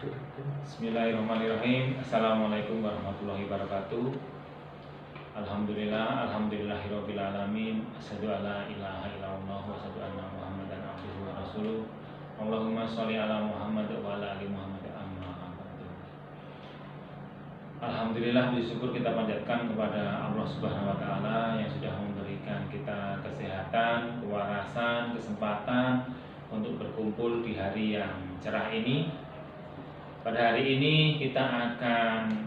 Bismillahirrahmanirrahim. Assalamualaikum warahmatullahi wabarakatuh. Alhamdulillahirabbil alamin. Asyhadu alla ilaha illallah wa asyhadu anna Muhammadan abduhu wa rasuluh. Allahumma sholli ala Muhammad wa ala ali Muhammad amma ba'du. Alhamdulillah, bersyukur kita panjatkan kepada Allah Subhanahu wa taala yang sudah memberikan kita kesehatan, kewarasan, kesempatan untuk berkumpul di hari yang cerah ini. Pada hari ini kita akan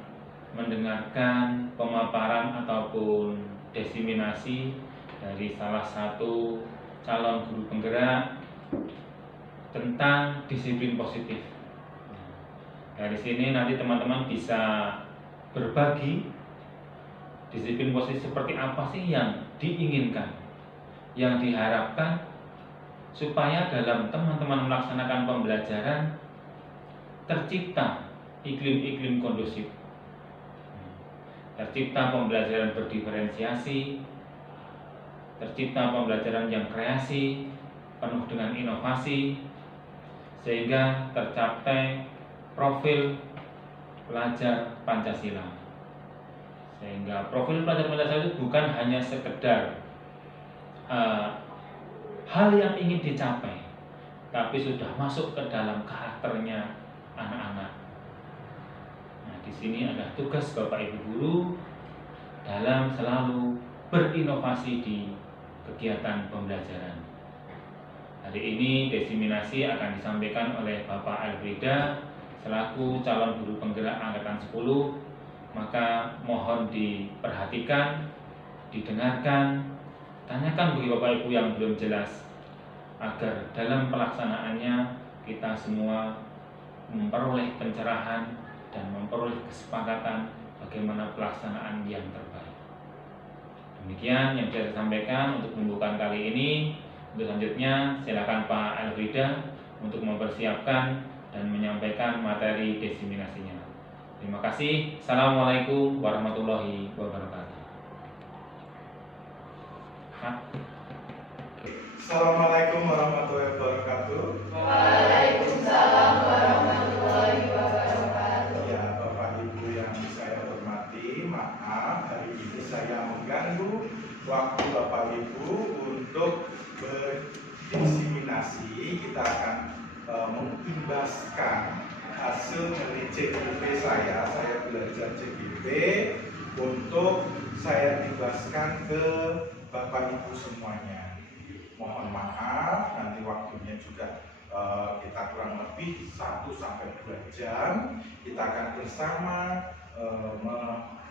mendengarkan pemaparan ataupun diseminasi dari salah satu calon guru penggerak tentang disiplin positif. Dari sini nanti teman-teman bisa berbagi disiplin positif seperti apa sih yang diinginkan, yang diharapkan supaya dalam teman-teman melaksanakan pembelajaran tercipta iklim-iklim kondusif, tercipta pembelajaran berdiferensiasi, tercipta pembelajaran yang kreasi, penuh dengan inovasi, sehingga tercapai profil pelajar Pancasila. Sehingga profil pelajar Pancasila itu bukan hanya sekedar hal yang ingin dicapai, tapi sudah masuk ke dalam karakternya anak-anak. Nah, di sini ada tugas Bapak Ibu guru dalam selalu berinovasi di kegiatan pembelajaran. Hari ini diseminasi akan disampaikan oleh Bapak Elfrida selaku calon guru penggerak angkatan 10. Maka mohon diperhatikan, didengarkan, tanyakan bagi Bapak Ibu yang belum jelas, agar dalam pelaksanaannya kita semua memperoleh pencerahan dan memperoleh kesepakatan bagaimana pelaksanaan yang terbaik. Demikian yang bisa saya sampaikan untuk pembukaan kali ini. Untuk selanjutnya silakan Pak Elfrida untuk mempersiapkan dan menyampaikan materi diseminasinya. Terima kasih. Assalamualaikum warahmatullahi wabarakatuh. Assalamualaikum warahmatullahi wabarakatuh. Waalaikumsalam warahmatullahi wabarakatuh. Ya, Bapak Ibu yang saya hormati, maaf hari ini saya mengganggu waktu Bapak Ibu untuk berdiseminasi. Kita akan mengimbaskan hasil dari CGP saya belajar CGP untuk saya imbaskan ke Bapak Ibu semuanya. Mohon maaf, nanti waktunya juga kita kurang lebih 1-2 jam. Kita akan bersama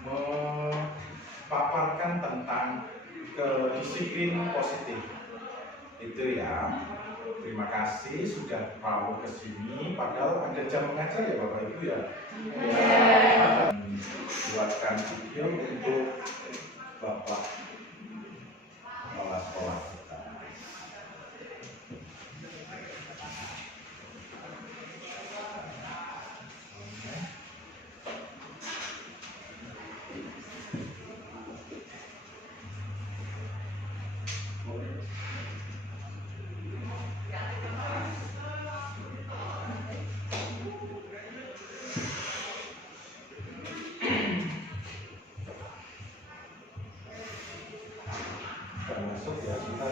memaparkan tentang disiplin positif. Itu ya. Terima kasih sudah mau ke sini. Padahal ada jam mengajar ya Bapak Ibu ya. Buatkan video untuk Bapak kepala sekolah kita. Termasuk ya kita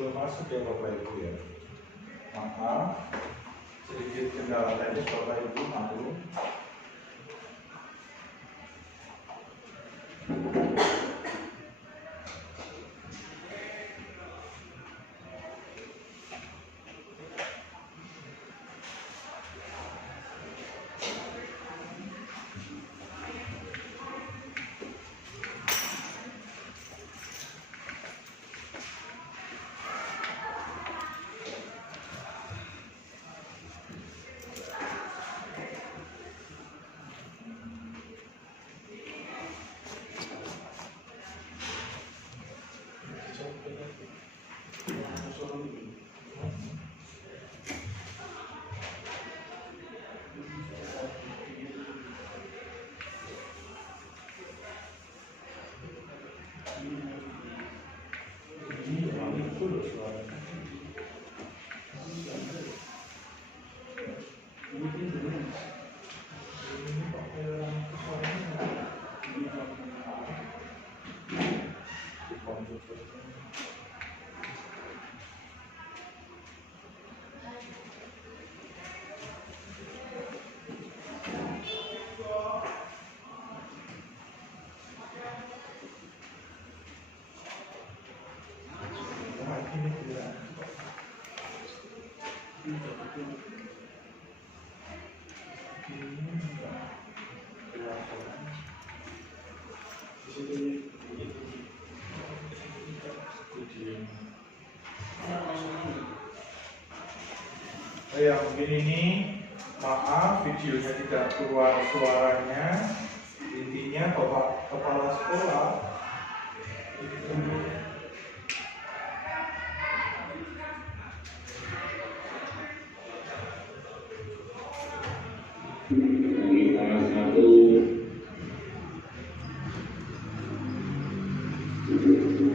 belum masuk ya Bapak Ibu ya. Maaf, sedikit kendala teknis Bapak Ibu, maklum. Ya mungkin ini maaf videonya tidak keluar suaranya. Intinya Bapak Kepala Sekolah Bagi salah satu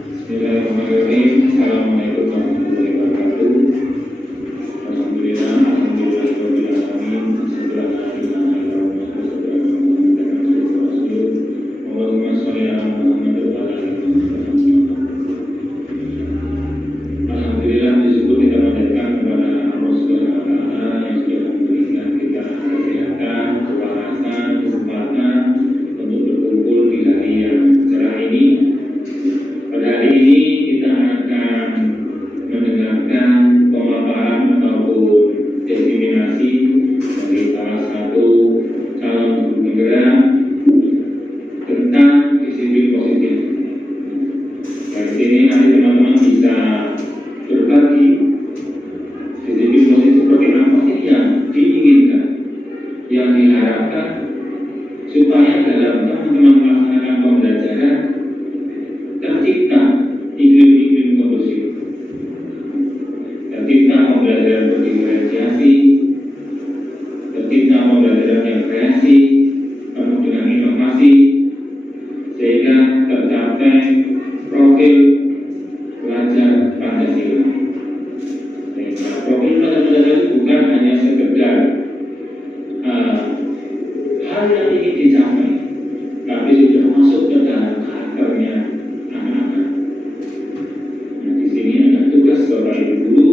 Bismillahirrahmanirrahim. Assalamualaikum warahmatullahi wabarakatuh. Alhamdulillah, alhamdulillah, segera Allahumma sholli ala Muhammad wa ala ali Muhammad. Alhamdulillah, disebut kita panjatkan kepada Allah Subhanahu wa taala yang sudah memberikan kita kesehatan, kewarasan, kesempatan untuk berkumpul di hari yang cerah ini. Pada hari ini kita akan mendengarkan pemaparan ataupun diseminasi dari salah satu calon penggerak tentang disiplin positif. Dari sini nanti teman-teman bisa berbagi disiplin positif seperti apa sih yang diinginkan, yang diharapkan supaya dalam teman-teman melaksanakan pembelajaran tercipta iklim-iklim kondusif, tercipta pembelajaran berdiferensiasi, tercipta pembelajaran yang kreasi, penuh dengan inovasi, sehingga tercapai profil pelajar Pancasila. Sehingga profil pelajar Pancasila itu bukan hanya sekedar hal yang ingin dicapai, tapi sudah masuk ke dalam karakternya anak-anak. Nah, di sini ada tugas Bapak Ibu guru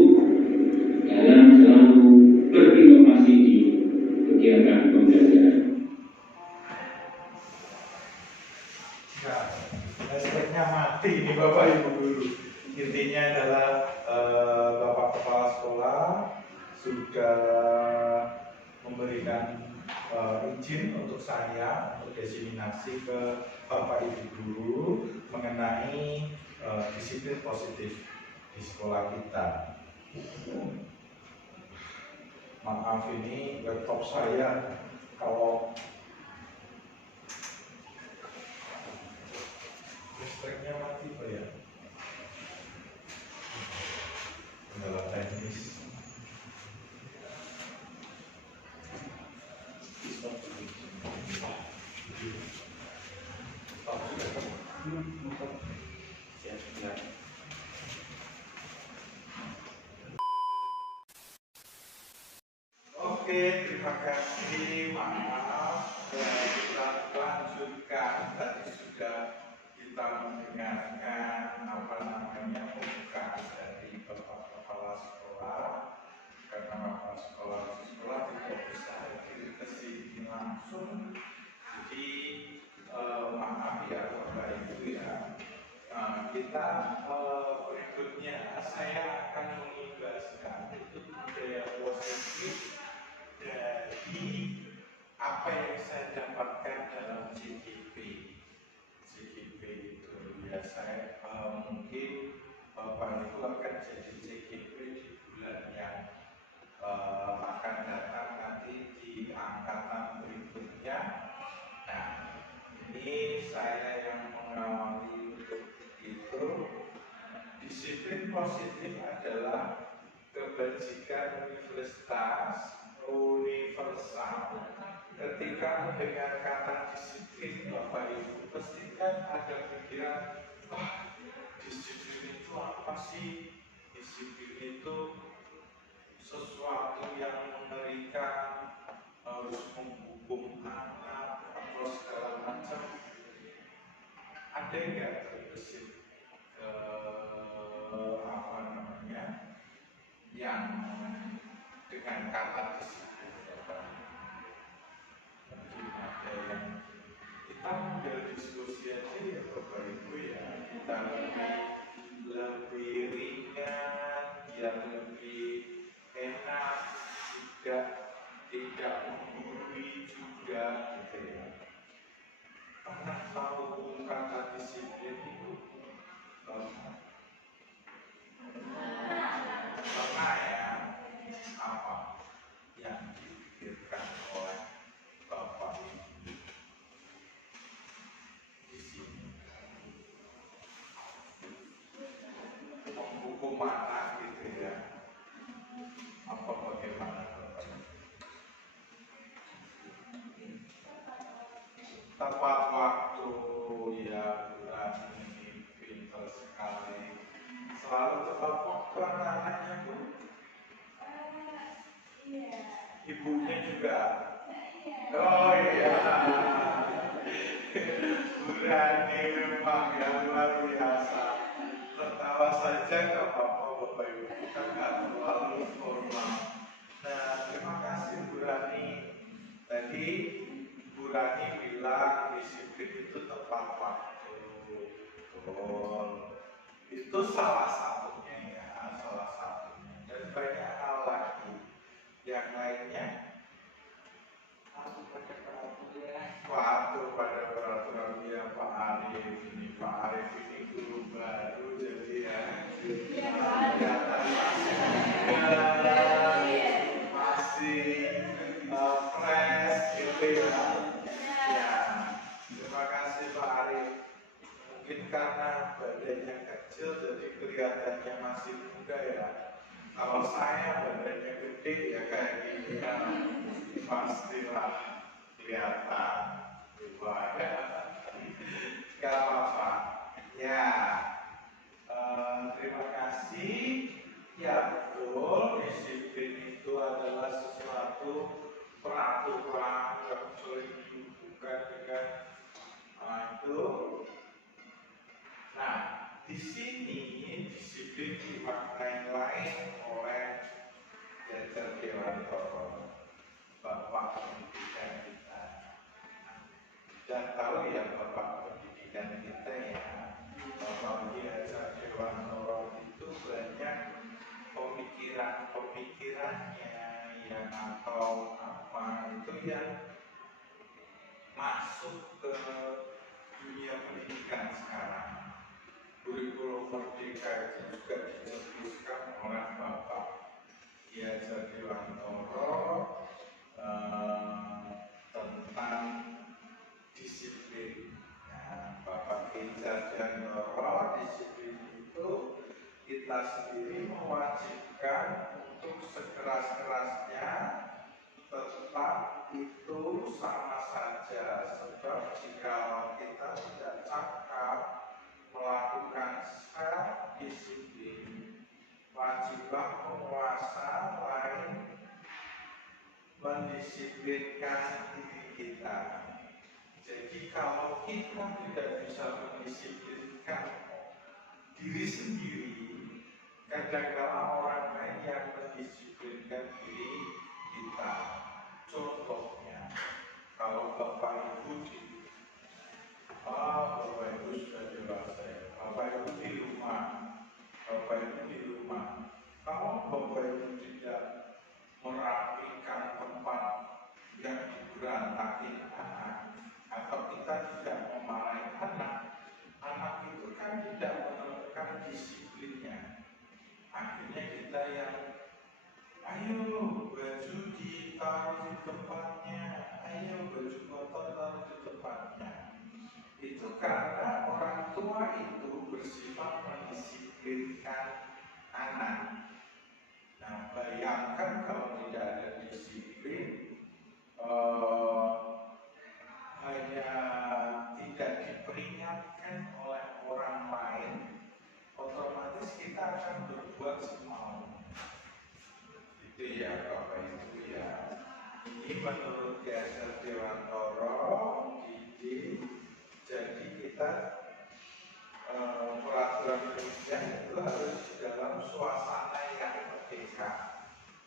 dalam selalu berinovasi di kegiatan pembelajaran. Nah, listriknya mati ini Bapak Ibu guru. Intinya adalah Bapak Kepala Sekolah sudah memberikan izin untuk saya untuk diseminasi ke Bapak Ibu guru mengenai disiplin positif di sekolah kita. Maaf ini laptop saya kalau listriknya mati Pak ya. Kendala teknis. Oke, terima kasih. Maaf, kita lanjutkan. Tadi sudah kita mendengarkan pembukaan dari langsung. Jadi maaf ya Bapak Ibu ya. Kita berikutnya saya akan mengimbaskan itu budaya positif dari apa yang saya dapatkan dalam CGP. CGP itu ya saya mungkin Bapak Ibu akan jadi CGP di bulan yang akan datang nanti di angkatan berikutnya. Nah, ini saya yang mengawali untuk itu. Disiplin positif adalah kebajikan universal. Ketika mendengar kata disiplin, Bapak Ibu pastikan ada pikiran, wah, disiplin itu apa sih? Disiplin itu sesuatu yang mengerikan, harus menghukum anak atau segala macam. Ada nggak terbesit apa namanya yang dengan kata disiplin? Mungkin ada yang kita ambil diskusi aja ya Bapak Ibu ya, kita lebih ringan, yang lebih enak, tidak menggurui juga gitu ya. Pernah tahu kata disiplin itu? Pernah ya? Apa yang dipikirkan oleh Bapak Ibu di sini? Menghukum anak gitu ya? Apa bagaimana Bapak Ibu? Tepat waktu ya, berani, pintar sekali, selalu tepat waktu anak-anaknya Bu. Ibunya juga. Oh iya, berani memang ya, luar biasa. Tertawa saja nggak apa-apa Bapak Ibu, kita nggak terlalu formal. Nah, terima kasih Bu Rani. Tadi Bu Rani bilang disiplin itu tepat waktu. Betul. Itu salah satunya ya, salah satunya. Dan banyak hal lagi. Yang lainnya, patuh pada peraturan ya Pak Arif ini. Pak Arif ini guru baru jadi ya. Masih fresh gitu ya. Ya, terima kasih Pak Arif. Mungkin karena badannya kecil jadi kelihatannya masih muda ya. Kalau saya badannya gede ya kayak gini ya, pastilah kelihatan tua ya. Gak apa-apa. Ya, terima kasih. Ya betul, disiplin itu adalah sesuatu peraturan yang sulit dihubungkan dengan itu. Nah, di sini disiplin dimaknai lain oleh Jajar Dewantoro, Bapak pendidikan kita. Dan tahu ya Bapak pendidikan kita ya, Bapak Jajar Dewantoro itu banyak pemikirannya yang atau apa itu yang masuk ke dunia pendidikan sekarang. Kurikulum Merdeka itu juga dicetuskan oleh Bapak Jajar Dewantoro tentang disiplin. Nah, Bapak Jajar Dewantoro disiplin itu kita sendiri mewajibkan untuk sekeras-kerasnya tetap itu sama saja, sebab jika kita tidak cakap melakukan self disiplin, wajiblah penguasa lain mendisiplinkan diri kita. Jadi kalau kita tidak bisa mendisiplinkan diri sendiri, kadang-kadang orang lain yang mendisiplinkan diri kita. Contohnya, Bapak Ibu sudah dewasa ya. Bapak Ibu di rumah, kalau Bapak Ibu tidak merapikan tempat yang berantakin anak, atau kita tidak memarahi anak itu kan tidak menemukan disiplinnya. Akhirnya kita yang ayo baju ditaruh di tempatnya, ayo baju kotor taruh di tempatnya. Itu karena orang tua itu bersifat mendisiplinkan anak. Nah, bayangkan kalau tidak ada disiplin, hanya tidak diperingatkan oleh orang lain, otomatis kita akan berbuat semau. Itu ya Bapak Ibu ya. Ini menurut Kiai Dewantoro, jadi kita peraturan Kristen itu harus dalam suasana yang merdeka,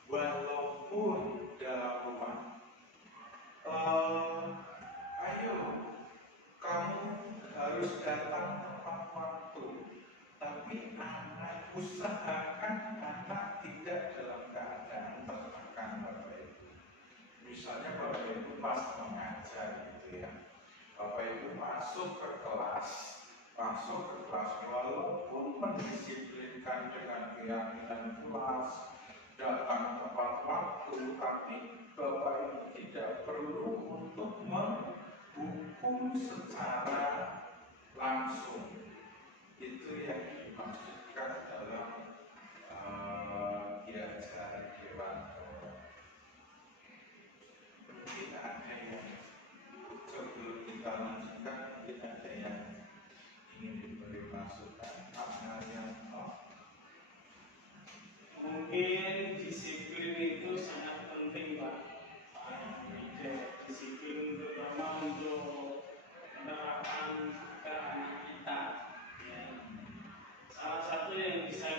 walaupun dalam rumah. Ayo, kamu harus datang tepat waktu, tapi anak usahakan anak tidak dalam keadaan tertekan Bapak Ibu. Misalnya Bapak Ibu pas mengajar gitu ya, Bapak Ibu masuk ke kelas walaupun mendisiplinkan dengan keyakinan kelas, datang tepat waktu, tapi Bapak Ibu tidak perlu untuk menghukum secara langsung. Itu yang dimaksudkan dalam diajaran Dewantoro. Mungkin ada yang sebelum kita lanjutkan, mungkin ada yang ingin diberi masukan, Pak Haryanto. Mungkin disiplin itu sangat penting, Pak. Disiplin terutama untuk menerapkan ke anak kita. Ya. Salah satu yang bisa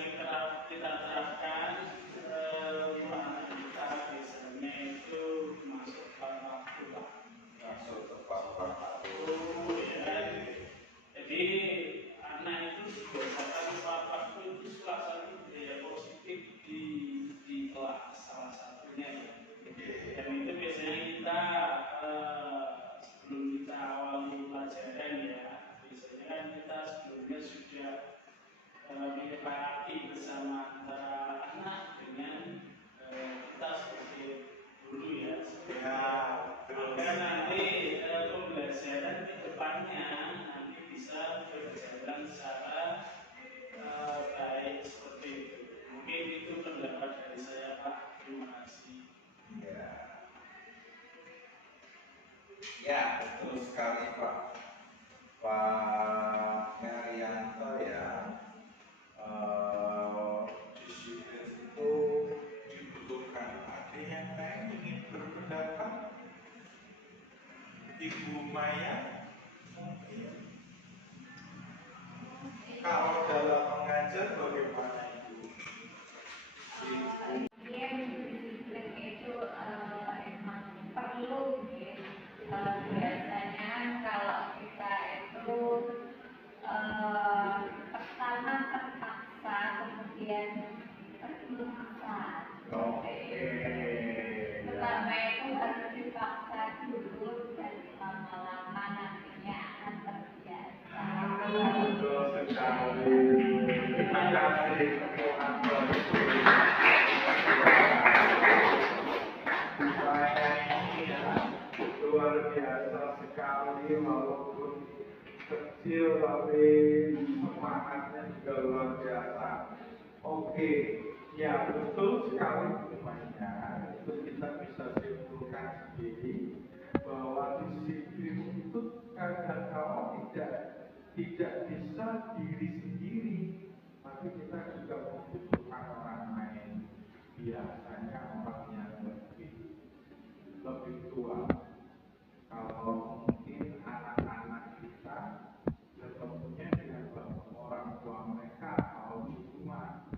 kita terapkan untuk anak kita biasanya itu masuk tepat waktu, Pak. Masuk tepat waktu. Ya. Jadi anak itu dibiasakan tepat waktu itu salah satu budaya positif di kelas, salah satunya. Dan itu biasanya kita sebelum kita awal pelajaran ya, biasanya kan kita sebelumnya sudah menyepakati bersama antara anak dengan kita sebagai guru ya. Agar nanti pembelajaran di depannya nanti bisa berjalan secara baik seperti itu. Mungkin itu pendapat dari saya, Pak. Terima kasih. Ya, betul sekali Pak Haryanto ya. Disiplin itu dibutuhkan. Ada yang lain ingin berpendapat? Ibu Maya mungkin. Kalau dalam mengajar bagaimana Ibu? Disiplin itu emang perlu ya. Biasanya kalau kita itu pertama terpaksa, kemudian terpaksa. Pertama itu harus dipaksa dulu dan lama-lama nantinya akan terbiasa. Betul sekali. Terima kasih luar biasa sekali, walaupun kecil tapi semangatnya juga luar biasa. Oke, ya betul sekali semuanya. Itu kita bisa simpulkan sendiri bahwa disiplin itu kadang-kala tidak bisa diri sendiri, tapi kita juga membutuhkan orang lain. Biasanya orang yang lebih tua. Kalau mungkin anak-anak kita ketemunya dengan orang tua mereka atau di rumah.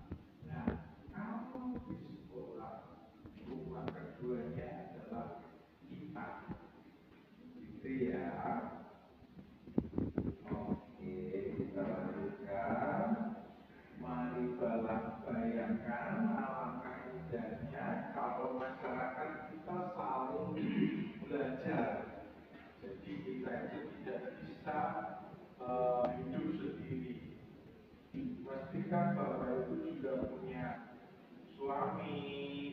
Nah, kalau di sekolah, rumah keduanya adalah kita. Di Jadi kita itu tidak bisa hidup sendiri. Pastikan Bapak Ibu juga punya suami,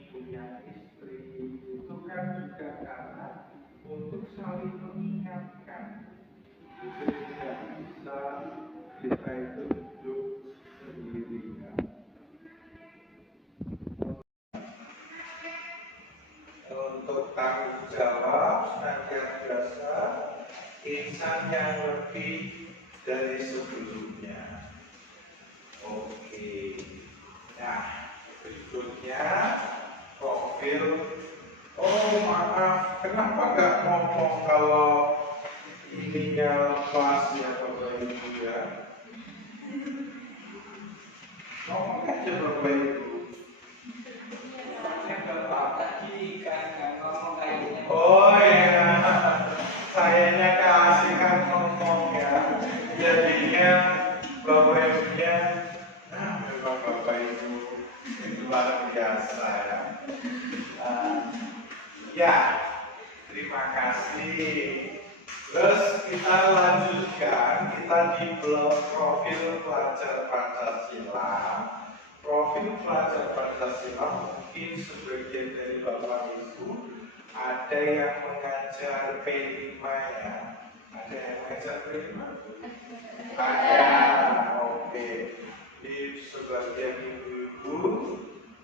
punya istri, itu kan juga karena untuk saling mengingatkan. Itu tidak bisa kita itu hidup sendirian. Untuk tanggung jawab senantiasa insan yang lebih dari sebelumnya. Oke. Nah, berikutnya profil. Oh maaf, kenapa nggak ngomong kalau ininya pas ya Bapak Ibu ya? Ngomong aja Bapak Ibu. Oh ya, sayanya keasikan ngomong ya. Jadinya Bapak Ibunya, memang Bapak Ibu itu luar biasa ya. Ya, terima kasih. Terus kita lanjutkan, kita di blog profil pelajar Pancasila. Profil pelajar Pancasila mungkin sebagian dari Bapak Ibu ada yang mengajar P5 ya. Ada yang mengajar P5? Ada, oke. Di sebagian ibu-ibu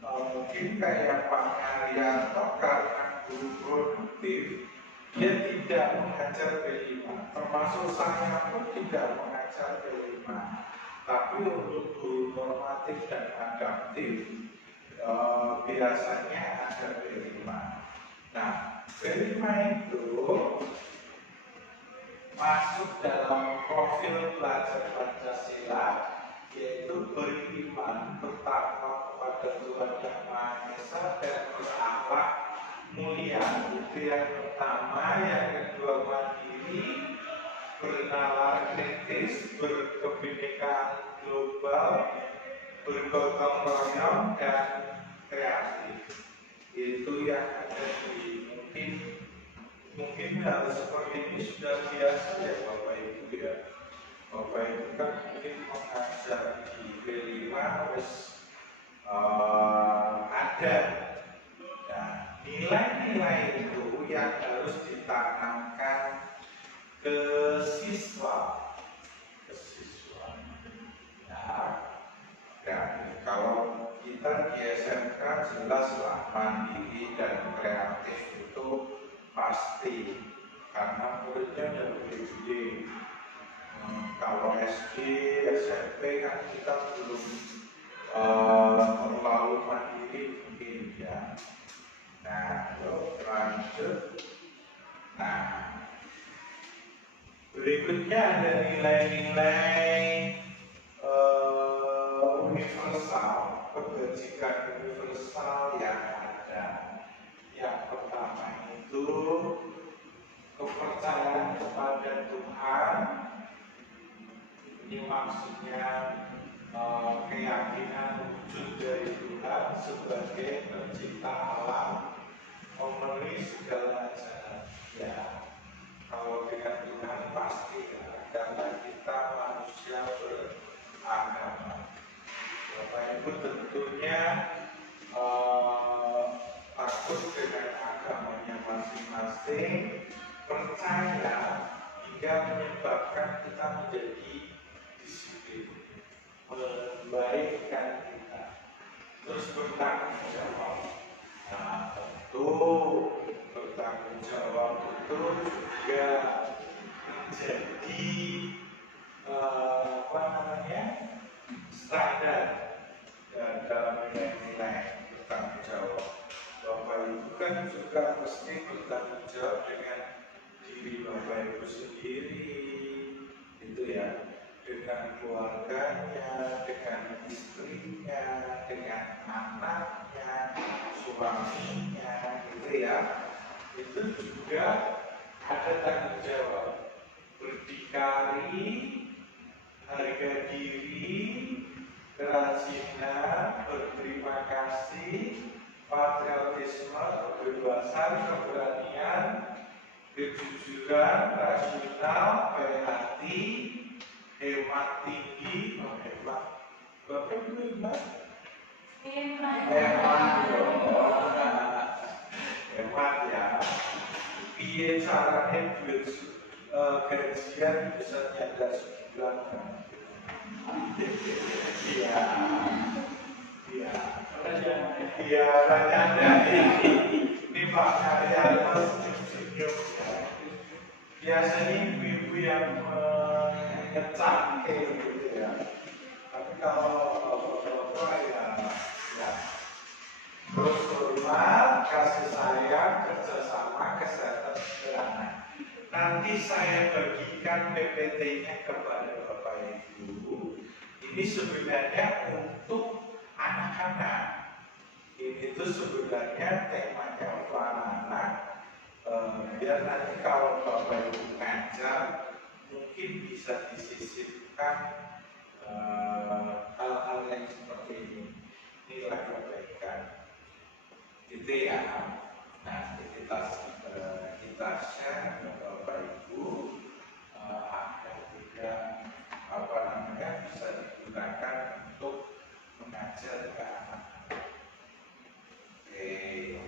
mungkin kayak Pak Haryanto karena guru produktif, dia tidak mengajar P5, termasuk saya pun tidak mengajar P5. Tapi untuk guru normatif dan adaptif biasanya ada P5. Nah, P5 itu masuk dalam profil pelajar Pancasila, yaitu beriman, bertakwa kepada Tuhan Yang Maha Esa dan berakhlak mulia. Itu yang pertama. Yang kedua mandiri, bernalar kritis, berkebinekaan global, bergotong royong dan kreatif. Itu yang ada di mungkin hal seperti ini sudah biasa ya Bapak Ibu ya. Bapak Ibu kan mungkin mengajar di P5 harus ada. Nah, nilai-nilai itu yang harus ditanamkan ke siswa. Nah, dan kalau kita di SMK jelaslah mandiri dan kreatif itu pasti, karena muridnya ada gede-gede. Kalau SD, SMP kan kita belum terlalu mandiri mungkin ya. Nah, lanjut. Nah, berikutnya ada nilai-nilai universal, kebajikan universal yang ada. Yang pertama itu kepercayaan kepada Tuhan. Ini maksudnya keyakinan wujud dari Tuhan sebagai pencipta alam, memenuhi segala ajaran. Ya, kalau dengan Tuhan pasti ya, karena kita manusia beragama. Bapak Ibu tentunya takut dengan agamanya masing-masing, percaya hingga menyebabkan kita menjadi disiplin, membaikkan kita, terus bertanggung jawab. Nah, tentu bertanggung jawab itu juga menjadi standar dalam nilai-nilai bertanggung jawab. Bapak Ibu kan juga mesti bertanggung jawab dengan diri Bapak Ibu sendiri, itu ya, dengan keluarganya, dengan istrinya, dengan anaknya, suaminya, gitu ya. Itu juga ada tanggung jawab, berdikari, harga diri, kerajinan, berterima kasih, patriotisme, kebebasan, keberanian, kejujuran. Jujur, rasional, baik hati, hemat tinggi, hemat. Bapak Ibu hemat? Hemat dong. Hemat ya. Piye caranya duit gajian bisa nyadar sebulan kan? Iya. Iya. Iya, ada ini Pak Karya senyum-senyum. Biasanya ibu-ibu yang ngecak gitu ya. Tapi kalau bapak ya terus hormat, kasih sayang, kerjasama, kesehatan sederhana. Nanti saya bagikan PPT-nya kepada Bapak Ibu. Ini sebenarnya untuk anak-anak. Ini tuh sebenarnya temanya untuk anak-anak. Biar nanti kalau Bapak Ibu ngajar mungkin bisa disisipkan hal-hal yang seperti ini. Inilah kebaikan. Itu ya. Nah, kita share ke Bapak Ibu agar juga bisa digunakan untuk mengajar ke anak. Oke.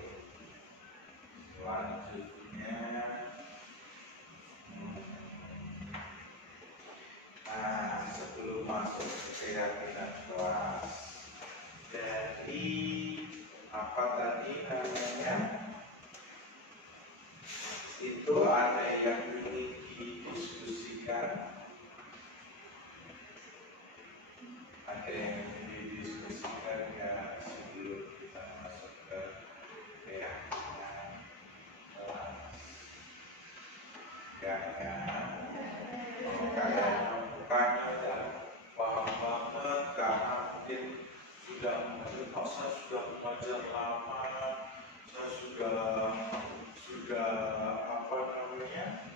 Selanjutnya, nah sebelum masuk ke keyakinan kelas, dari apa tadi namanya, itu ada yang ingin didiskusikan, ada yang ingin didiskusikan ya sebelum kita masuk ke keyakinan kelas. Bukannya dan paham banget karena mungkin sudah mengajar, saya sudah mengajar lama, saya sudah apa namanya,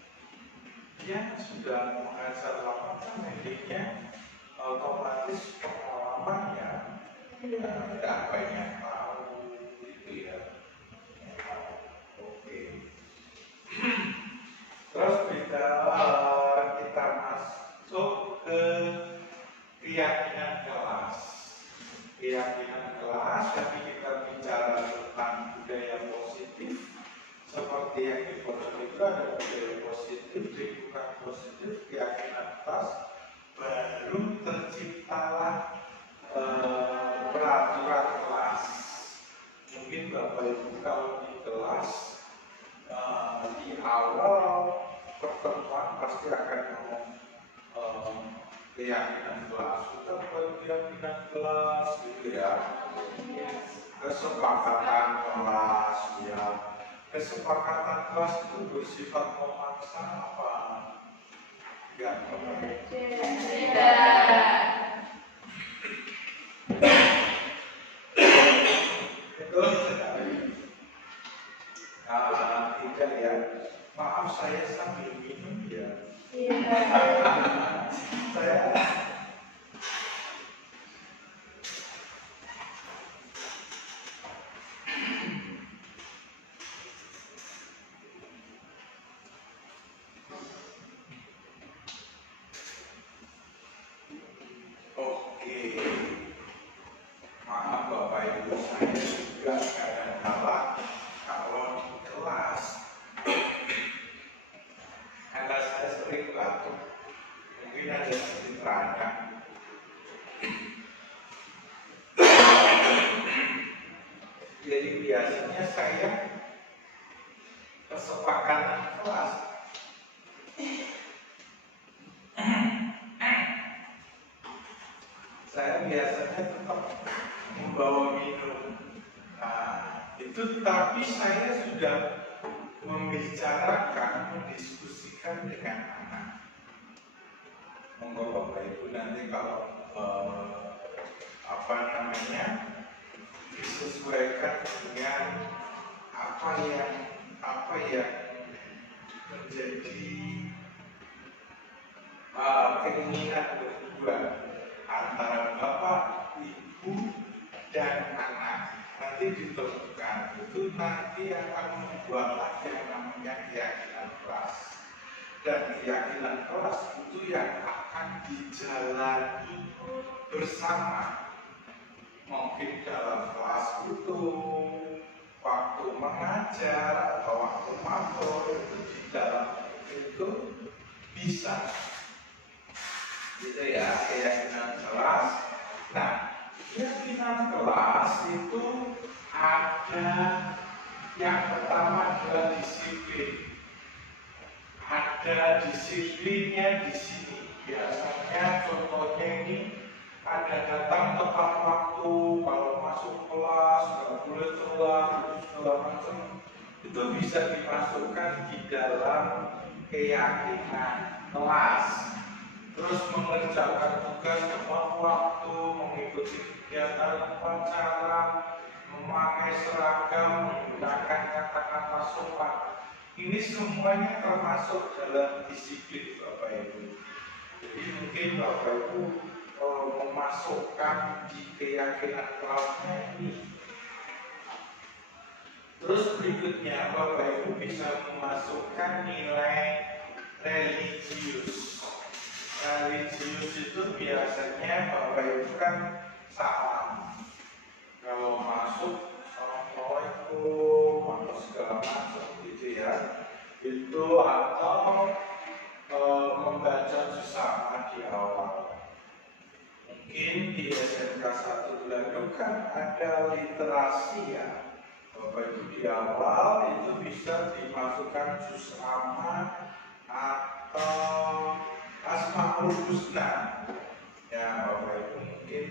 ya sudah mengajar lama kan intinya otomatis pengalamannya tidak banyak tahu gitu ya. Oke. Terus kita masuk ke keyakinan kelas. Keyakinan kelas, tapi kita bicara tentang budaya positif. Seperti yang di foto itu ada budaya positif, lingkungan positif, keyakinan kelas. Baru terciptalah peraturan kelas. Mungkin Bapak Ibu kalau di kelas di awal pertemuan pasti akan ngomong keyakinan kelas, kita keyakinan kelas gitu ya, kesepakatan kelas ya, kesepakatan kelas itu bersifat memaksa apa? Enggak. Betul sekali. Tidak ya. Maaf saya sambil minum ya. Saya oke. Maaf Bapak Ibu, saya juga kadang-kadang kalau di kelas karena saya sering batuk, mungkin ada sedikit radang. Jadi biasanya saya kesepakatan kelas saya biasanya tetap membawa minum. Nah, itu tapi saya sudah membicarakan, mendiskusikan dengan anak. Monggo Bapak Ibu nanti kalau apa namanya disesuaikan dengan apa yang menjadi keinginan berdua antara Bapak, Ibu, dan anak. Nanti ditentukan, itu nanti akan membuatlah yang namanya keyakinan kelas. dan keyakinan kelas itu yang akan dijalani bersama. Mungkin dalam kelas itu, waktu mengajar atau waktu mabuk itu di dalam itu bisa. Gitu ya, keyakinan kelas. Nah, keyakinan kelas itu ada yang pertama adalah disiplin. Ada disiplinnya di sini. Biasanya contohnya ini ada datang tepat waktu, kalau masuk kelas nggak boleh telat, segala macam. Itu bisa dimasukkan di dalam keyakinan kelas. Terus mengerjakan tugas tepat waktu, mengikuti kegiatan upacara, memakai seragam, menggunakan kata-kata sopan. Ini semuanya termasuk dalam disiplin Bapak Ibu. Jadi mungkin Bapak Ibu memasukkan di keyakinan kelasnya ini. Terus berikutnya Bapak Ibu bisa memasukkan nilai religius. Religius itu biasanya Bapak Ibu kan salam. Kalau masuk Assalamualaikum atau segala macam gitu ya. Itu atau membaca sesama di awal. Mungkin di SMK 1 Belanda kan ada literasi ya. Bapak Ibu di awal itu bisa dimasukkan juz amma atau Asmaul Husna. Ya Bapak Ibu mungkin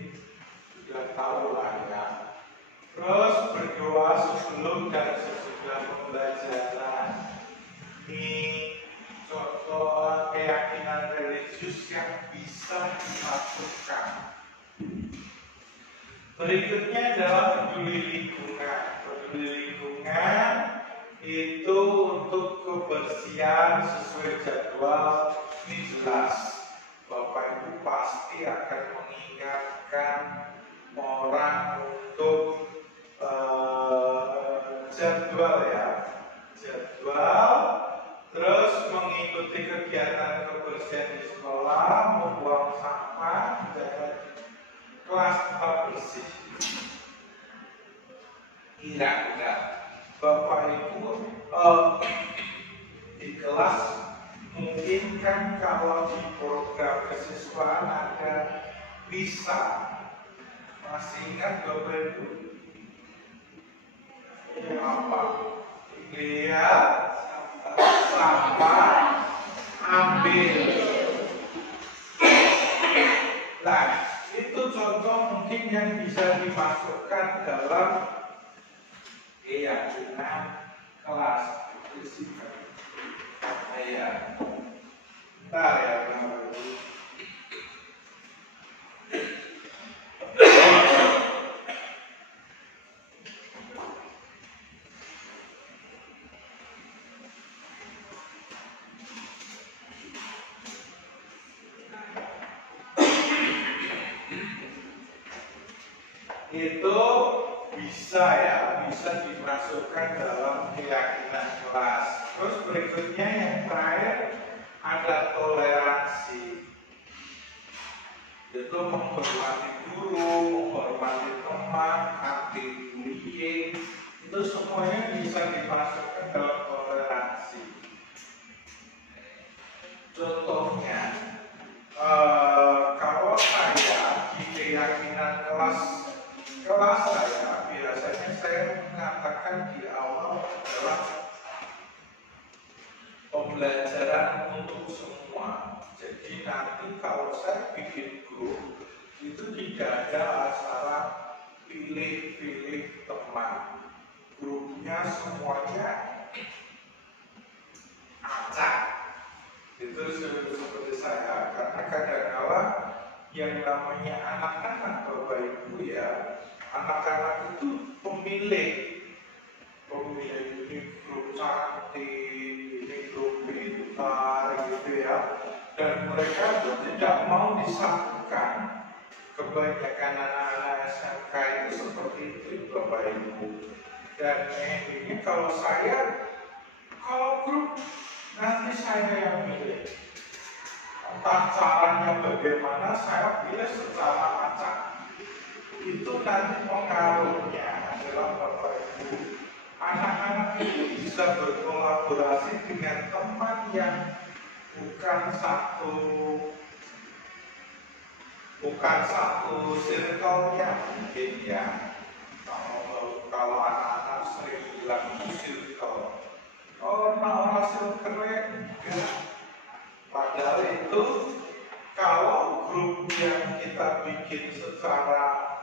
sudah tahu lah ya. Terus berdoa sebelum dan sesudah pembelajaran. Ini contoh keyakinan religius yang bisa dimasukkan. Berikutnya adalah peduli lingkungan. Peduli lingkungan itu untuk kebersihan sesuai jadwal. Ini jelas Bapak Ibu pasti akan mengingatkan orang untuk jadwal ya, jadwal. Terus mengikuti kegiatan kebersihan di sekolah, membuang sampah, menjaga kelas tetap bersih. Kira-kira Bapak Ibu di kelas mungkin kan kalau di program kesiswaan ada bisa. Masih ingat Bapak Ibu? Apa? Lihat sampah, ambil. Nah, itu contoh mungkin yang bisa dimasukkan dalam keyakinan kelas. Ya, bentar ya, Bapak Ibu. Itu bisa ya, bisa dimasukkan dalam keyakinan kelas. Terus berikutnya yang terakhir ada toleransi. Itu menghormati guru, menghormati teman, anti bullying. Itu semuanya bisa dimasukkan dalam toleransi. Contohnya, kalau saya di keyakinan kelas saya biasanya saya mengatakan di awal adalah pembelajaran untuk semua. Jadi nanti kalau saya bikin grup itu tidak ada acara pilih-pilih teman. Grupnya semuanya acak. Itu seperti saya, karena kadang-kala yang namanya anak-anak Bapak Ibu ya, anak-anak itu pemilih ini grup cantik, ini grup pintar gitu ya, dan mereka itu tidak mau disatukan. Kebanyakan anak-anak SMK itu seperti itu Bapak Ibu. Dan ini kalau grup nanti saya yang milih. Entah caranya bagaimana, saya pilih secara acak. Itu nanti pengaruhnya adalah Bapak Ibu, anak-anak itu bisa berkolaborasi dengan teman yang bukan satu circle-nya mungkin ya. Kalau anak-anak sering bilang itu circle, oh nah circle enggak. Padahal itu kalau grup yang kita bikin secara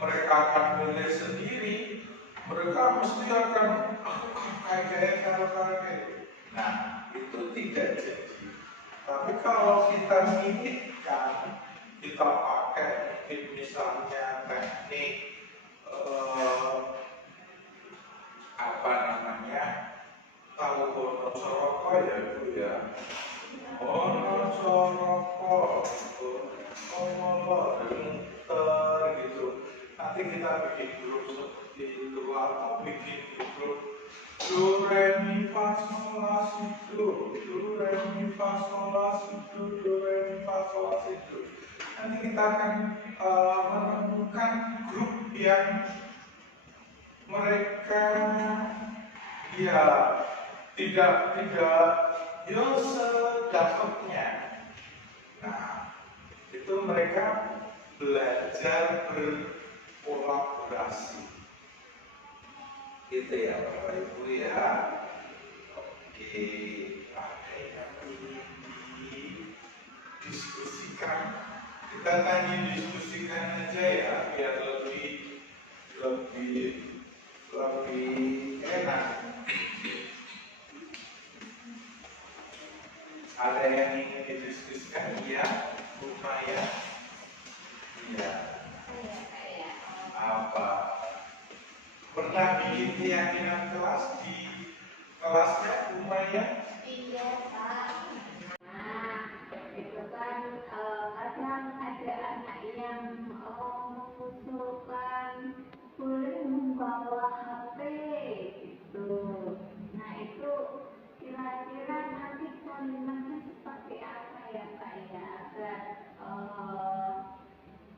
mereka akan milih sendiri, mereka mesti akan kayak. Nah, itu tidak jadi. Tapi kalau kita mimikkan, kita pakai mungkin misalnya teknik apa namanya, tahu Bono Soroko ya Bu ya. Bono Soroko itu ngomong muter gitu. Nanti kita bikin grup seperti itu atau bikin grup do re mi fa sol la si do re mi fa sol la si do re mi fa sol la si do. Nanti kita akan menemukan grup yang mereka ya tidak ya sedapatnya. Nah, itu mereka belajar berkolaborasi. Gitu ya Bapak Ibu ya. Oke, ada yang ingin didiskusikan. Kita tanya diskusikan aja ya, biar lebih enak. Ada yang ingin didiskusikan? Iya, Bu Maya. Iya. Apa? Pernah bikin keyakinan kelas di kelasnya Bu Maya? Iya Pak. Nah, itu kan kadang ada anak yang mengusulkan boleh membawa HP gitu. Nah itu kira-kira nanti konsepnya seperti apa ya Pak ya, agar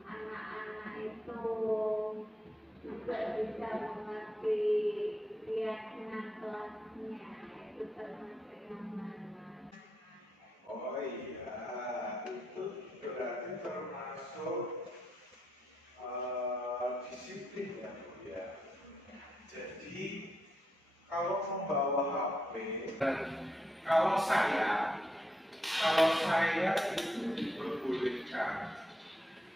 anak-anak itu juga bisa mengerti keyakinan kelasnya itu termasuk yang mana. Oh iya, itu berarti termasuk disiplin ya Bu ya. Jadi kalau membawa HP dan kalau saya itu diperbolehkan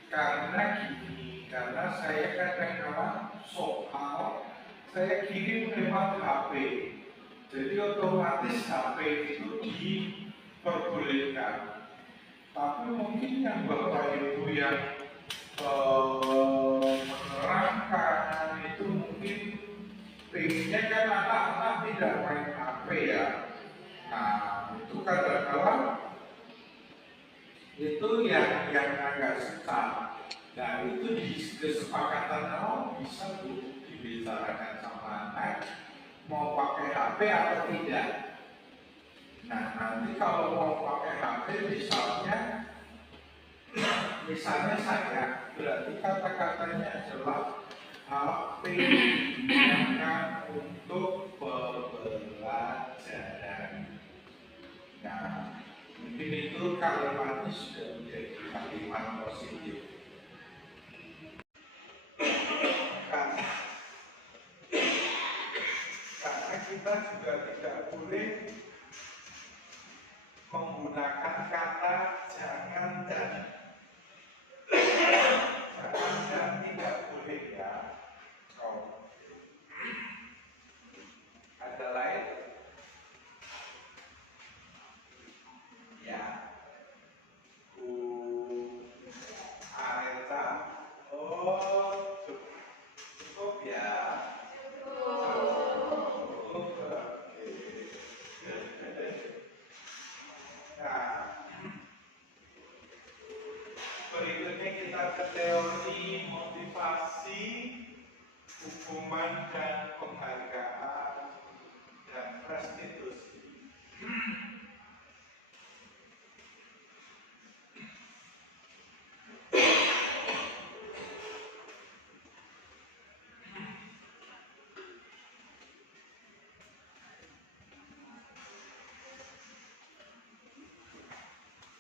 karena gini, karena saya kadang-kadang soal saya kirim lewat HP, jadi otomatis HP itu diperbolehkan. Tapi mungkin yang Bapak Ibu yang menerangkan itu mungkin pengennya kan anak-anak tidak main HP ya. Nah itu kadang-kadang itu yang agak susah. Nah itu di kesepakatan awal bisa dibicarakan sama anak mau pakai HP atau tidak. Nah nanti kalau mau pakai HP misalnya saya berarti kata-katanya adalah HP digunakan untuk pembelajaran. Nah mungkin itu kalimatnya sudah menjadi kalimat positif. Karena kita juga tidak boleh menggunakan kata jangan dan tidak boleh ya. Oh. Ada lain? Ya. Bu Areta. Oh, cukup ya. Cukup. Nah, berikutnya kita ke teori motivasi, hukuman dan penghargaan dan restitusi.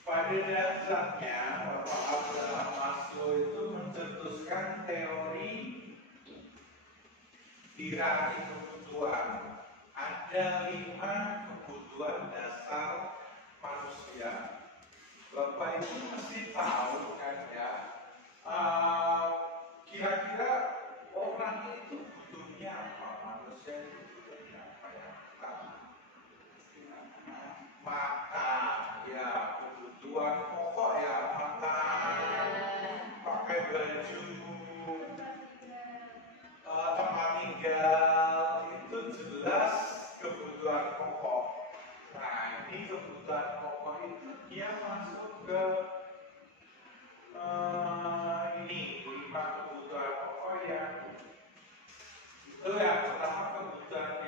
Pada dasarnya Bapak Abraham Maslow itu mencetuskan teori hierarki kebutuhan. Ada 5 kebutuhan dasar manusia. Bapak Ibu mesti tahu kan ya, kira-kira orang itu butuhnya apa, manusia itu butuhnya apa yang pertama? Makan, ya kebutuhan pokok ya, makan, pakai baju, tempat tinggal, itu jelas kebutuhan pokok. Nah, ini kebutuhan pokok itu dia masuk ke ini 5 kebutuhan pokok yang itu yang pertama kebutuhan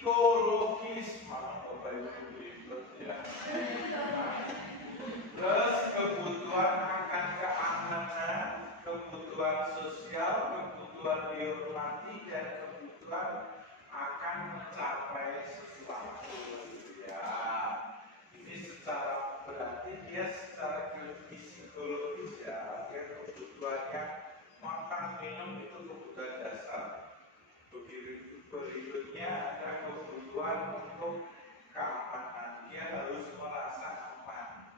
psikologis, maaf Bapak Ibu ribet ya. Terus kebutuhan akan keamanan, kebutuhan sosial, kebutuhan dihormati, dan kebutuhan akan mencapai sesuatu. Ya, ini secara berarti dia secara psikologis ya, dia kebutuhannya makan minum itu kebutuhan dasar. Berikutnya ada kebutuhan untuk keamanan, dia harus merasa aman.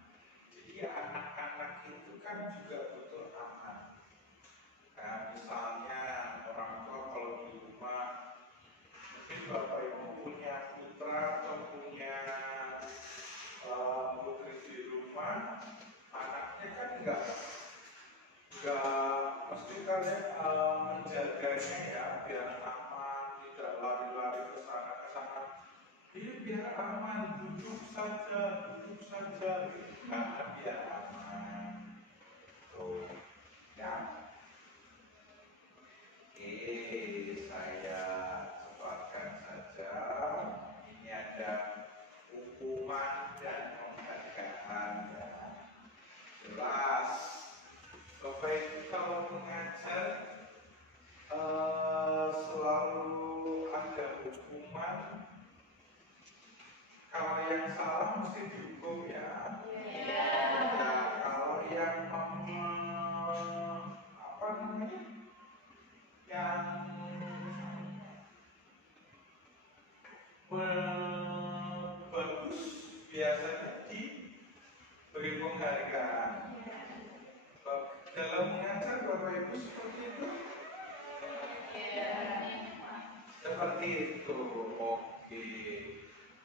Jadi anak-anak itu kan juga butuh aman. Nah, misalnya orang tua kalau di rumah, mungkin Bapak Ibu punya putra atau punya putri di rumah, anaknya kan enggak mesti kalian menjaganya ya biar aman, tidak lari-lari ke sana ke sana. Dia biar aman, duduk saja, karena biar aman. Tuh, ya. Oke, saya cepatkan saja. Ini ada hukuman dan penghargaan ya. Jelas. Bapak Ibu kalau mengajar selalu ada hukuman. Kalau yang salah mesti dihukum ya. Nah, kalau yang apa namanya? Yang bagus biasanya diberi penghargaan. Dalam mengajar Bapak Ibu seperti itu? Seperti itu, oke.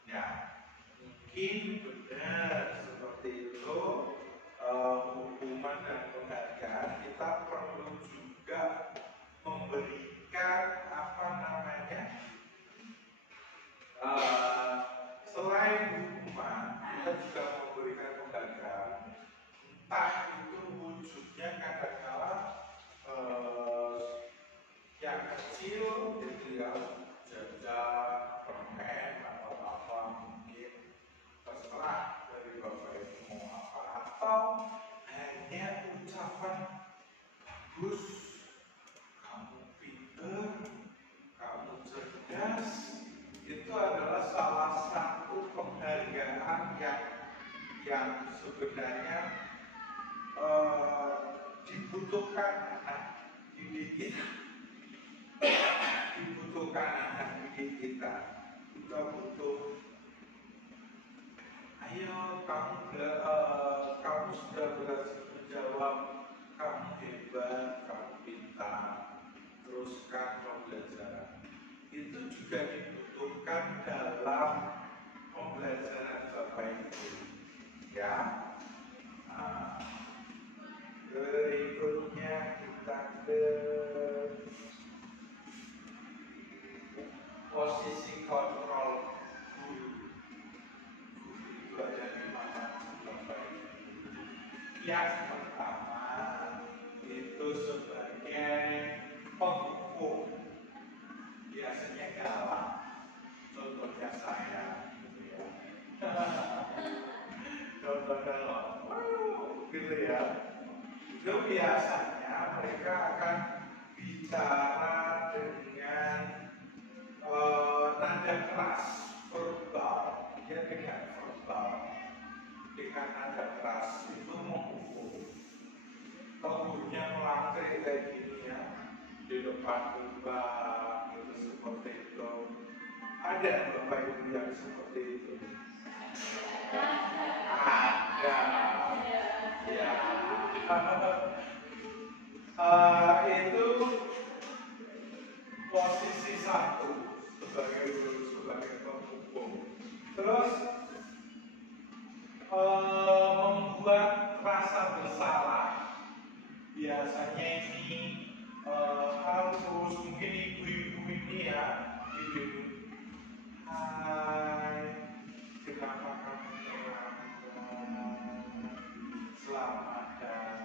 Ya, mungkin benar seperti itu. Hukuman dan penghargaan kita perlu juga memberikan apa namanya? Selain hukuman, kita juga memberikan penghargaan. Entah itu wujudnya kadang-kala yang kecil gitu ya, jajan, permen atau apa mungkin, terserah dari Bapak Ibu mau apa, atau hanya ucapan bagus, kamu pintar, kamu cerdas. Itu adalah salah satu penghargaan yang sebenarnya dibutuhkan anak didik kita, kita butuh. Ayo kamu sudah berhasil menjawab, kamu hebat, kamu pintar, teruskan pembelajaran. Itu juga dibutuhkan dalam pembelajaran Bapak Ibu ya. Berikutnya kita ke posisi kontrol guru. Guru itu ada di mana Bapak Ibu? Yang pertama itu sebagai penghukum, biasanya galak. Contohnya saya, gitu ya. Contohnya gitu ya. Itu biasanya mereka akan bicara dengan nada keras, verbal, ya dengan verbal. dengan nada keras itu menghukum. Kalau gurunya melangkah kayak gini ya di depan gerbang itu seperti itu, ada bapak ibu yang seperti itu? Ada ya. Itu posisi satu sebagai guru, sebagai penghukum. Terus membuat rasa bersalah. Biasanya ini harus mungkin ibu-ibu ini ya, ibu-ibu. Hai, kenapa kamu terlambat? Selamat datang.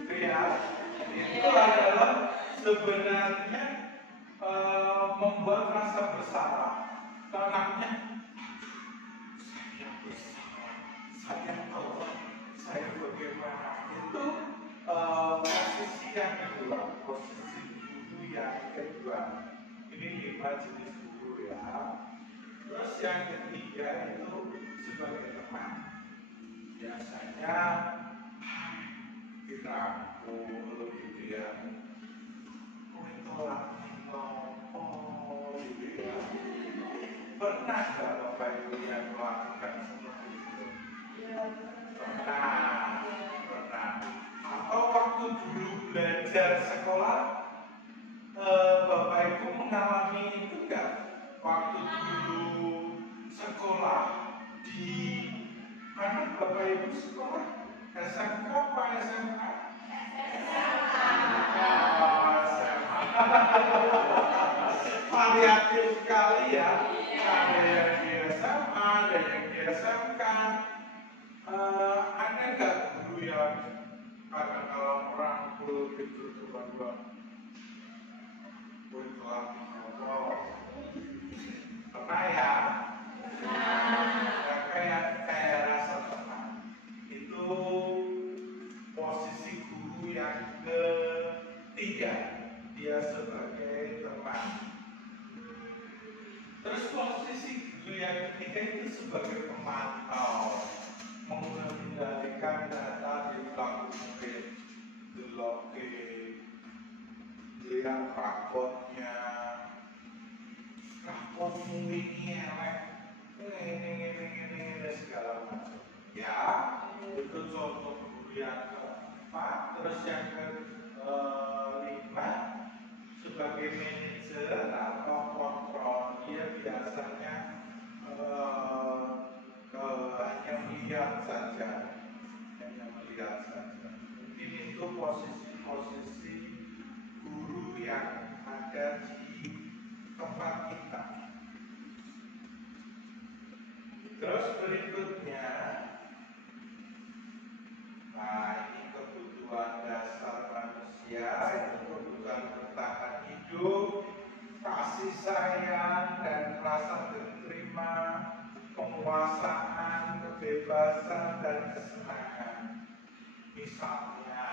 Itu ya, itu adalah sebenarnya membuat rasa bersalah. Anaknya, saya tahu, saya bagaimana. Itu posisi yang kedua, posisi guru yang kedua. Ini 5 jenis guru ya. Terus yang ketiga itu sebagai teman. Biasanya kita gitu ya. Gitu ya. Pernah nggak Bapak Ibu yang melakukan seperti itu? Pernah. Atau waktu dulu belajar sekolah, Bapak Ibu mengalami itu nggak? Waktu dulu sekolah di mana Bapak Ibu sekolah? SMK apa SMA? Variatif sekali ya. Ada yang di SMA, ada yang di SMK. Ada nggak guru yang kadang kalau merangkul gitu coba-coba? Telah ngobrol. Pernah ya? Kayak rasa tenang. Itu posisi guru yang ketiga, dia sebagai teman. Terus posisi guru yang ketiga itu sebagai pemantau, mengendalikan data di belakang murid, lihat rapotnya, rapotmu ini elek, ini segala macam. Ya, itu contoh guru yang keempat. Terus yang kelima, sebagai manajer atau kontrol, dia biasanya hanya melihat saja. Mungkin itu posisi-posisi guru yang ada di tempat kita. Terus berikutnya, ini kebutuhan dasar manusia, itu kebutuhan bertahan hidup, kasih sayang dan rasa terima, penguasaan, kebebasan dan kesenangan. Misalnya,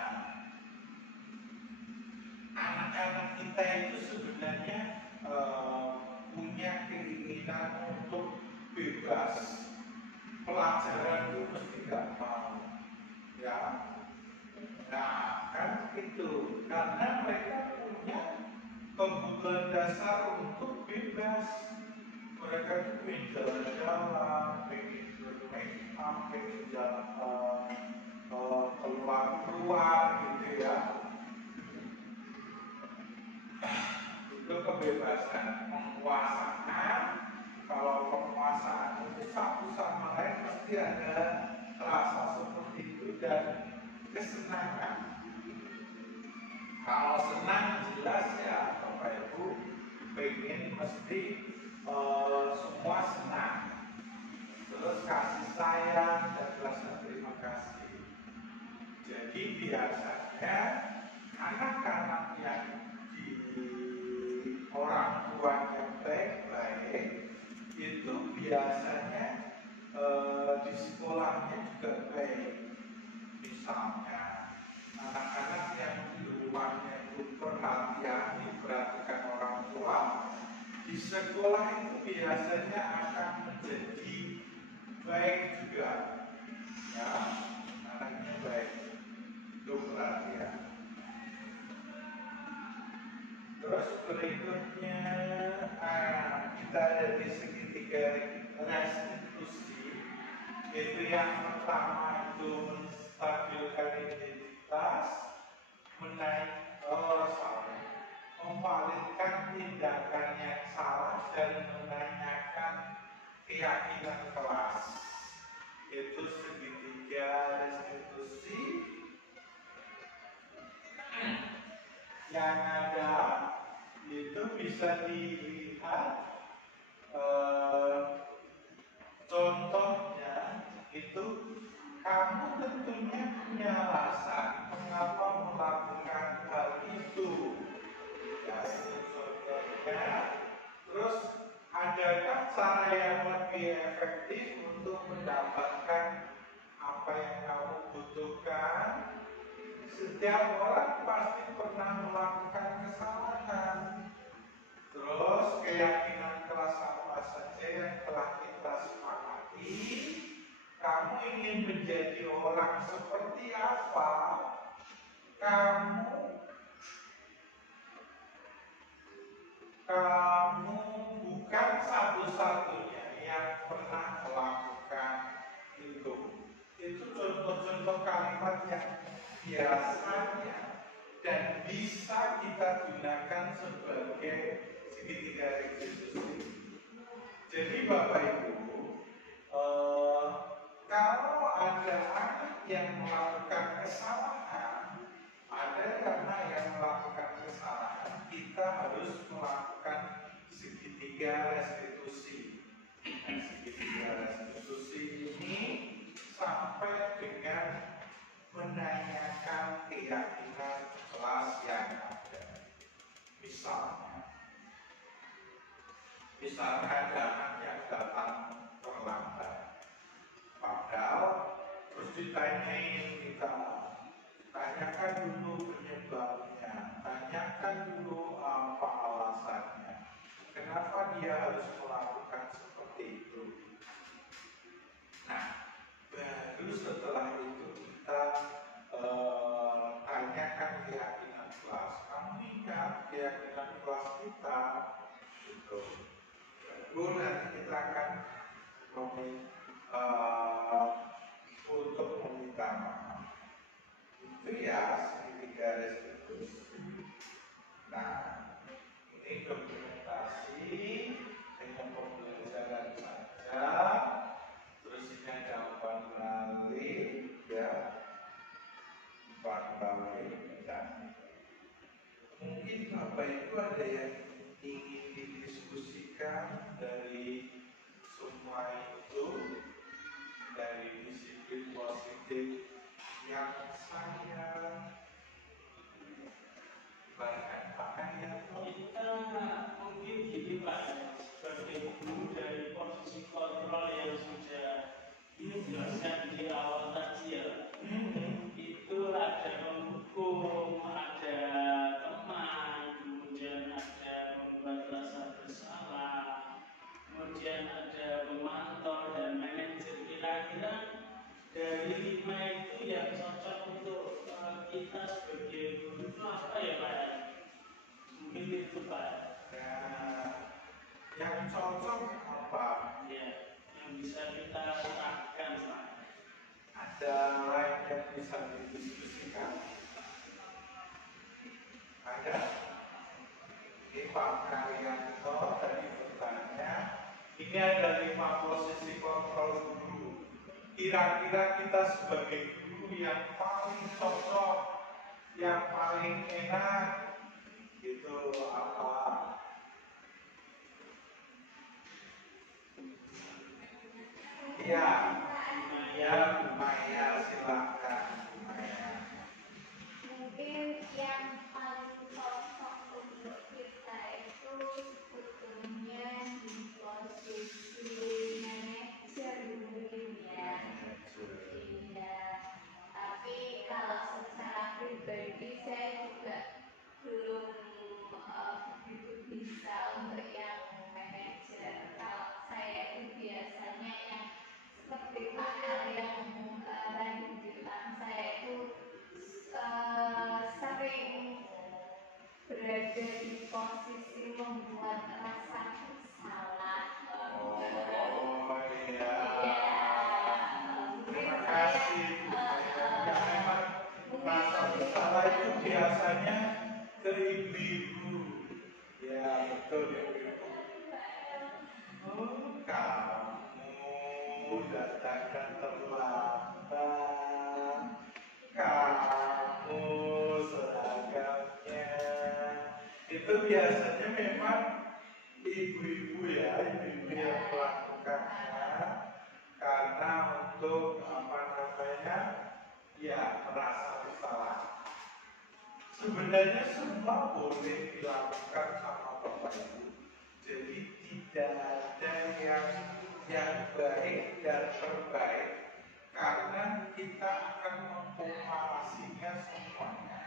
anak-anak kita itu sebenarnya punya keinginan untuk bebas. Pelajaran itu mesti tidak mau, ya. Nah, kan itu karena mereka punya kebutuhan dasar untuk bebas. Mereka itu pengen jalan-jalan, pengen bermake up, pengen jalan keluar gitu ya. Itu kebebasan. Penguasaan, kalau penguasaan itu satu sama lain pasti ada rasa seperti itu dan kesenangan. Kalau senang jelas ya Bapak Ibu pengen mesti semua senang. Terus kasih sayang dan rasa terima kasih. Jadi biasanya anak-anak yang di orang tuanya baik-baik itu biasanya di sekolahnya juga baik. Misalnya anak-anak yang di rumahnya itu perhatian, diperhatikan orang tua, di sekolah itu biasanya akan menjadi baik juga, ya, anaknya baik, itu perhatian. Terus berikutnya kita ada di segitiga restitusi, yaitu yang pertama itu menstabilkan identitas, memvalidkan tindakan yang salah dan menanyakan keyakinan kelas. Itu segitiga restitusi yang ada itu bisa dilihat contohnya itu kamu tentunya punya alasan mengapa melakukan hal itu, ya itu contohnya. Terus adakah cara yang lebih efektif untuk mendapatkan apa yang kamu butuhkan? Setiap orang pasti pernah melakukan kesalahan. Terus keyakinan kelas apa saja yang telah kita sepakati? Kamu ingin menjadi orang seperti apa? Kamu bukan satu-satunya yang pernah melakukan itu. Itu contoh-contoh kalimat yang biasanya dan bisa kita gunakan sebagai segitiga restitusi. Jadi Bapak Ibu, kalau ada anak yang melakukan kesalahan, ada anak yang melakukan kesalahan, kita harus melakukan segitiga restitusi. Nah, segitiga restitusi ini sampai dengan menanyakan keyakinan kelas yang ada. Misalnya ada anak yang datang terlambat, padahal terus ditanyain kita, tanyakan dulu penyebabnya, tanyakan dulu apa alasannya, kenapa dia harus melakukan seperti itu. Nah, baru setelah itu kita tanyakan keyakinan kelas. Kamu ingat keyakinan kelas kita? Itu. Baru nanti kita akan untuk meminta maaf. Itu ya segitiga restitusi. Nah, ini dokumentasi dengan pembelajaran saja. Terus ini ada umpan balik, ya, umpan balik. Dan mungkin Bapak Ibu ada yang ingin didiskusikan dari semua itu, dari disiplin positif yang saya bahkan pakaian Kita mungkin gini Pak, sebagai guru dari posisi kontrol yang sudah dijelaskan di awal tadi ya, itu ada menghukum, ada teman, kemudian ada membuat rasa bersalah, kemudian ada memantau dan manajer. Kira-kira dari 5 itu yang cocok untuk kita sebagai guru itu apa ya Pak? Mungkin itu Pak. Nah, yang cocok apa? Ya, yang bisa kita terapkan Pak. Ada lain yang bisa didiskusikan? Ada? Ini Pak Karyanto tadi bertanya, ini ada 5 posisi kontrol guru. Kira-kira kita sebagai guru yang paling cocok, yang paling enak, itu apa? Ya, Bu Maya, silakan Bu Maya. Mungkin yang paling cocok untuk kita itu sebetulnya di posisi manajer mungkin ya. Iya. Tapi kalau secara pribadi saya juga belum begitu bisa untuk yang manajer. Kalau saya itu biasa datangkan terlambat, kamu seragamnya. Itu biasanya memang ibu-ibu ya, ibu-ibu yang melakukannya karena untuk apa namanya, ya merasa bersalah. Sebenarnya semua boleh dilakukan sama Bapak Ibu. Jadi tidak ada yang baik dan terbaik karena kita akan mengkomparasinya semuanya.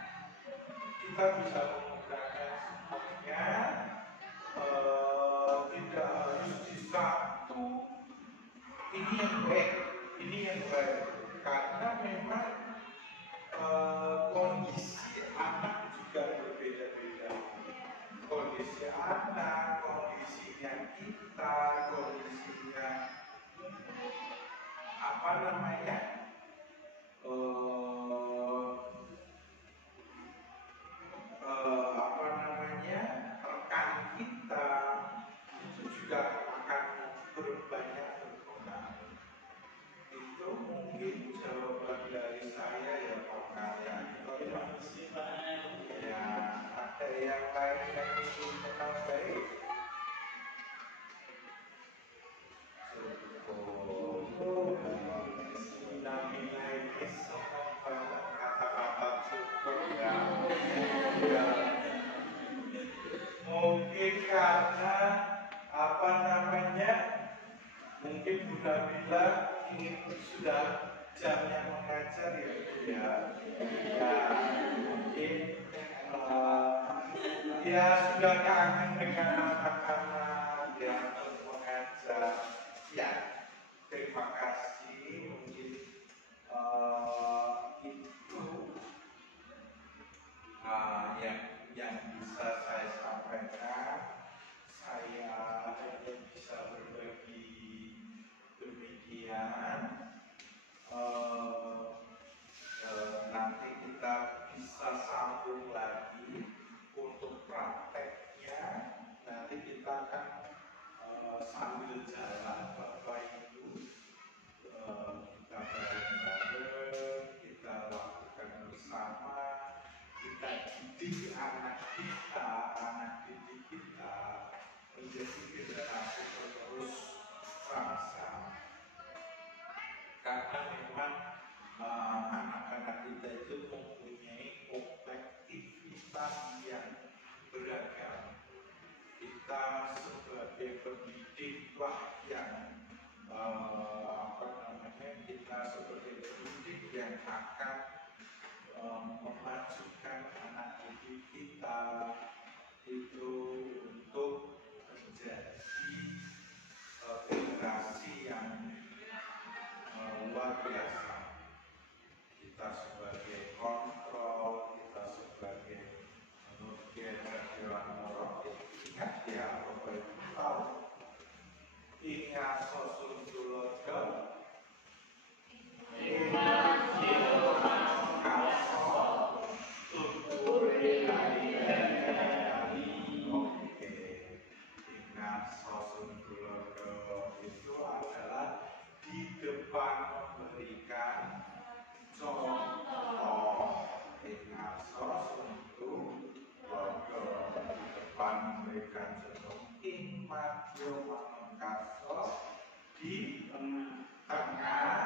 Kita bisa menggunakan semuanya, tidak harus di satu. Ini yang baik, ini yang baik. Karena memang kondisi anak juga berbeda-beda. Kondisi anak, kondisinya kita, kondisinya apa namanya, rekan kita itu juga akan banyak berpengaruh. Itu mungkin jawaban dari saya ya Pak Karya. Ya, ada yang lain yang ingin menambahi? Cukup. Nilai semua kata-kata cukup ya. Ya. Mungkin karena apa namanya? Mungkin Bu Nabila ingin sudah jamnya mengajar ya Bu ya. Ya mungkin ya sudah kangen dengan anak-anak yang mengajar. Ya terima kasih. Mungkin itu yang bisa saya sampaikan. Saya hanya bisa berbagi demikian. Nanti kita bisa sambung lagi untuk prakteknya. Nanti kita akan sambil jalan Bapak Ibu, kita bareng-bareng, kita lakukan bersama, kita didik anak didik kita menjadi generasi penerus bangsa. Karena memang anak-anak kita itu mempunyai kompleksitas yang beragam. Kita sebagai pendidiklah yang kita sebagai pendidik yang akan memajukan anak didik kita itu untuk menjadi generasi yang luar biasa. Kita sebagai kontrol, kita sebagai orang ingat ya, Bapak Ibu tahu. Ingat sosul tulodo. Ingat itu adalah di depan memberikan contoh. Ingat itu logo di depan memberikan contoh. Ingat kaso di tengah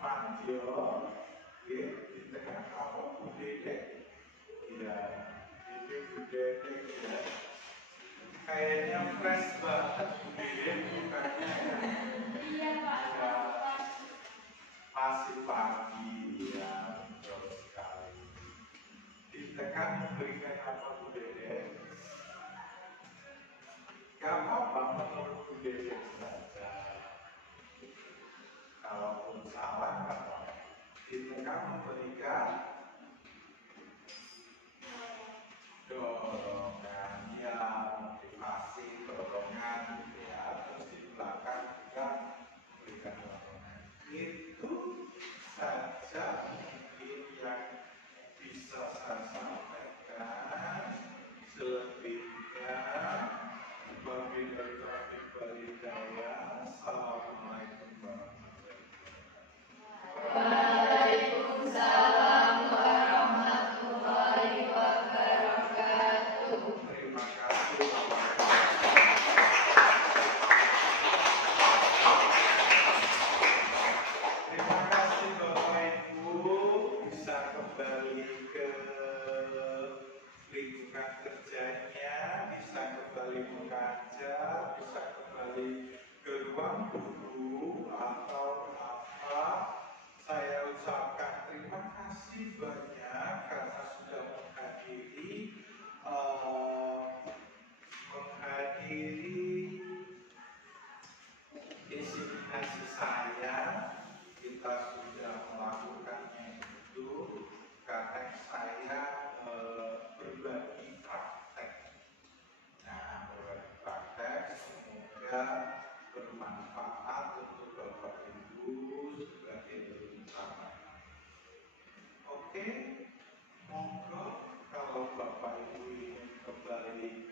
Madio, di tengah apa budede, ya ini budede ya, kayaknya fresh banget budede bukannya ya, Iya Pak. masih pagi ya, betul sekali. Di tengah memberikan apa budede, gak apa-apa menurut budede saja. Kalaupun salah, apa? Di tengah memberikan dorongan, ya motivasi, dorongan, ya terus di belakang juga memberikan dorongan. Itu saja mungkin yang bisa saya sampaikan. Selebihnya, wabillahi taufiq wal hidayah. Assalamualaikum. saya kita sudah melakukannya itu karena saya berbagi praktek. Nah, berbagi praktek semoga bermanfaat untuk Bapak Ibu sebagai bersama. Oke, monggo kalau Bapak Ibu ingin kembali